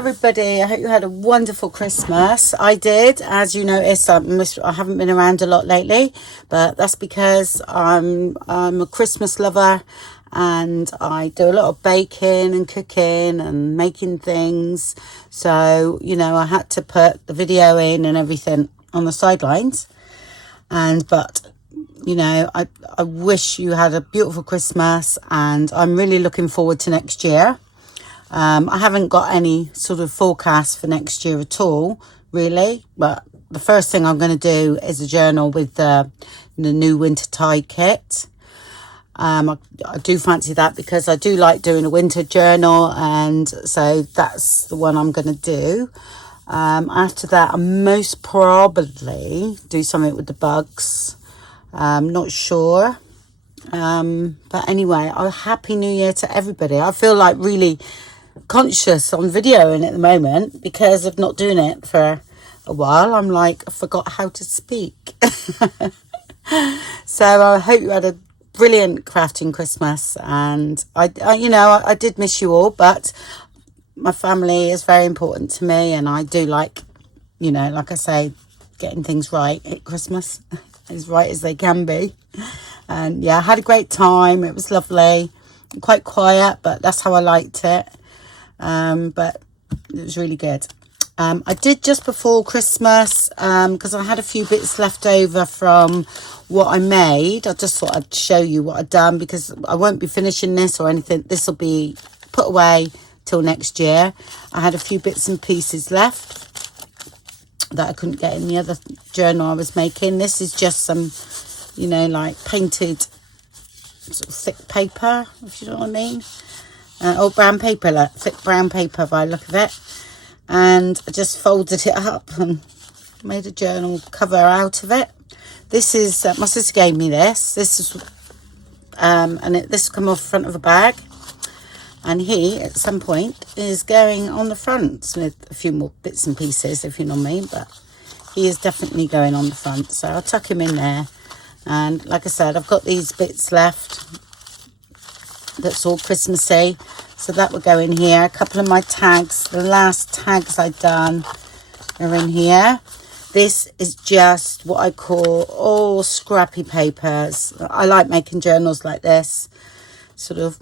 everybody. I hope you had a wonderful Christmas. I did. As you noticed, I haven't been around a lot lately, but that's because I'm a Christmas lover and I do a lot of baking and cooking and making things. So, you know, I had to put the video in and everything on the sidelines. But you know, I wish you had a beautiful Christmas, and I'm really looking forward to next year. I haven't got any sort of forecast for next year at all, really. But the first thing I'm going to do is a journal with the new WINTERTIDE kit. I do fancy that because I do like doing a winter journal, and so that's the one I'm going to do. After that, I'll most probably do something with the bugs. Not sure. But anyway, a happy new year to everybody. I feel like really conscious on videoing at the moment because of not doing it for a while. I'm like, I forgot how to speak. So I hope you had a brilliant crafting Christmas, and I did miss you all, but my family is very important to me, and I do like, you know, like I say, getting things right at Christmas as right as they can be. And yeah, I had a great time. It was lovely, quite quiet, but that's how I liked it. But it was really good. I did just before Christmas, because I had a few bits left over from what I made. I just thought I'd show you what I'd done, because I won't be finishing this or anything. This will be put away till next year. I had a few bits and pieces left that I couldn't get in the other journal I was making. This is just some, you know, like painted sort of thick paper, if you know what I mean. Or brown paper, like thick brown paper by the look of it. And I just folded it up and made a journal cover out of it. This is, my sister gave me this. This is, this come off the front of a bag. And he, at some point, is going on the front with a few more bits and pieces, if you know what I mean. But he is definitely going on the front. So I'll tuck him in there. And like I said, I've got these bits left that's all Christmassy. So that will go in here. A couple of my tags, the last tags I've done are in here. This is just what I call all scrappy papers. I like making journals like this. Sort of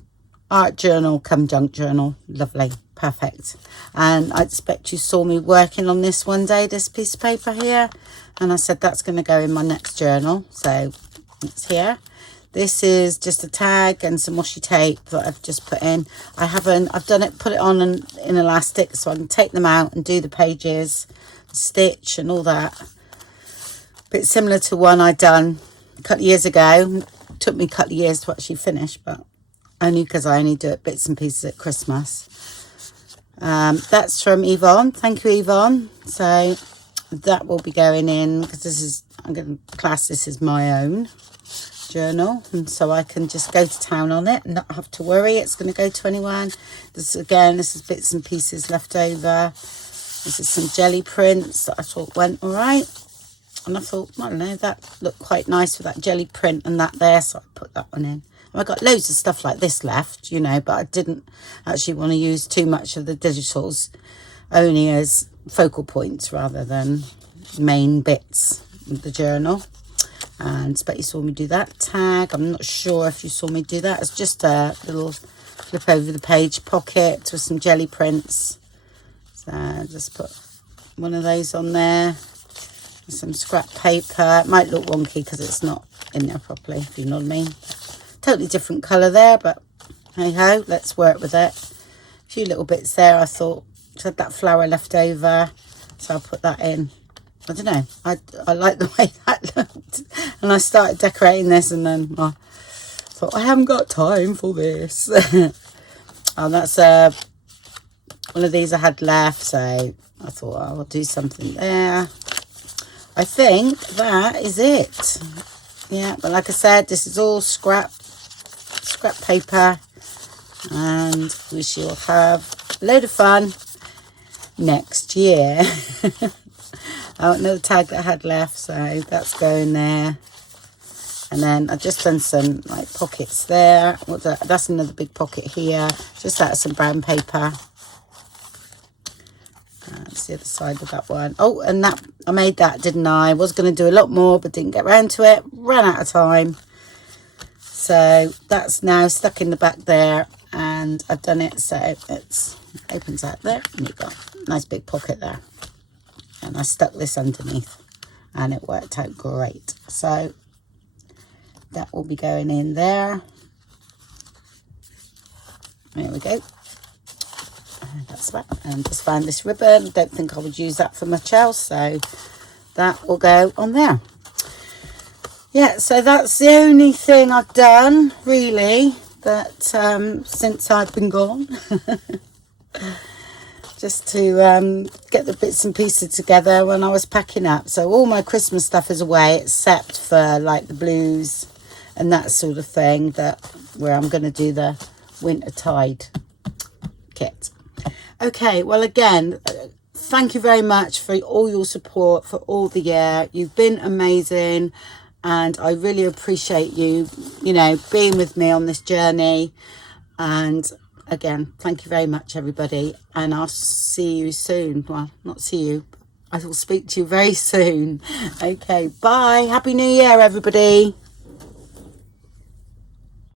art journal come junk journal. Lovely. Perfect. And I expect you saw me working on this one day, this piece of paper here. And I said that's going to go in my next journal. So it's here. This is just a tag and some washi tape that I've just put in. I've done it, put it on in elastic so I can take them out and do the pages, stitch and all that. Bit similar to one I'd done a couple of years ago. It took me a couple of years to actually finish, but only because I only do it bits and pieces at Christmas. That's from Yvonne. Thank you, Yvonne. So that will be going in, because this is, I'm going to class this as my own journal, and so I can just go to town on it and not have to worry it's going to go to anyone. This is bits and pieces left over. This is some jelly prints that I thought went all right, and I thought, I don't know, that looked quite nice with that jelly print and that there, so I put that one in. I got loads of stuff like this left, you know, but I didn't actually want to use too much of the digitals, only as focal points rather than main bits of the journal. And I bet you saw me do that tag. I'm not sure if you saw me do that. It's just a little flip over the page pocket with some jelly prints. So just put one of those on there. Some scrap paper. It might look wonky because it's not in there properly, if you know what I mean. Totally different colour there, but hey ho, let's work with it. A few little bits there. I thought I had that flower left over, so I'll put that in. I don't know, I like the way that looked, and I started decorating this, and then I thought I haven't got time for this. Oh, that's one of these I had left, so I thought I'll do something there. I think that is it. Yeah, but like I said, this is all scrap paper, and we shall have a load of fun next year. Another tag that I had left, so that's going there. And then I've just done some like pockets there. That's another big pocket here, just out of some brown paper. That's the other side of that one. Oh, and that, I made that, didn't I? Was going to do a lot more, but didn't get around to it. Ran out of time. So that's now stuck in the back there, and I've done it so it opens out there, and you've got a nice big pocket there. And I stuck this underneath, and it worked out great. So that will be going in there. There we go. That's that. And just found this ribbon. Don't think I would use that for much else, so that will go on there. Yeah, so that's the only thing I've done really that since I've been gone. Just to get the bits and pieces together when I was packing up. So all my Christmas stuff is away except for like the blues and that sort of thing, that where I'm going to do the WINTERTIDE kit. Okay, well, again, thank you very much for all your support for all the year. You've been amazing, and I really appreciate you, you know, being with me on this journey. And again, thank you very much, everybody, and I'll see you soon. Well, not see you, I will speak to you very soon. Okay, bye. Happy New Year, everybody.